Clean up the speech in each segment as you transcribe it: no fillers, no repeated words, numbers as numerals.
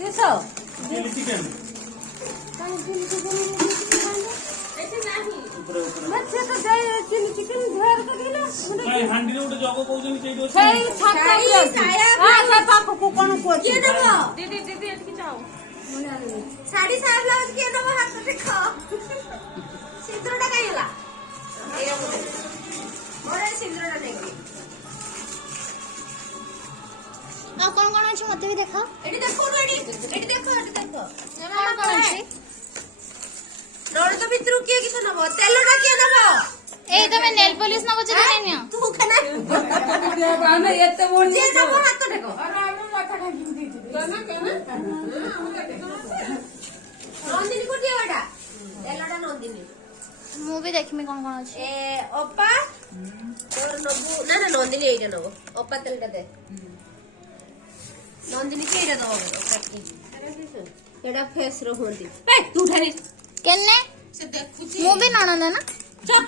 किस chilli chicken chilli chicken घर करिला काई हांडी रे उठे जगो कहउछन सेठी अछि सेई छाता हां पाखो को कोन को किए देबो दीदी दीदी एटकी जाओ साड़ी साहेब ब्लाउज किए देबो हाथ देख सिंदूरटा काईला मोरे सिंदूरटा नहीं आ कौन अच्छी मत भी देखा एटी देखो एटी देखो कौन अच्छी रोड तो भितर किए किछ नबो तेलटा किए नबो ए तमे नेल पॉलिश न बजे नहीं तू कना बाने एते मोन जे देबो हाथ देखो नंदिनी को दिए बेटा तेलटा नंदिनी मु भी देखिमी कौन अच्छी ए ओपा तोर नबु ना ना नंदिनी एटा नबो ओपा तेलटा दे नंदिनी के एटा दबो काटी एटा फेस रो होंदी ए तू उठानी केने से देखुची मु भी नणंद ना चुप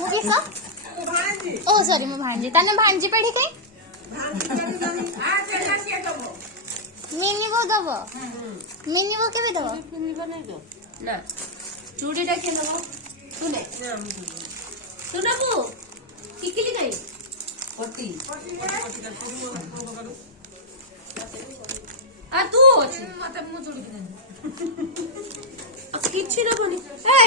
मु भी का ओ सॉरी मु भांजी तने भांजी पड़ी के मिनी को दबो मिनी को के भी दबो ना चूड़ीटा के नबो तू ने तू नबु टिकली काई पट्टी आ तू अछि मते मु चूड़ी के किछि नबनी ए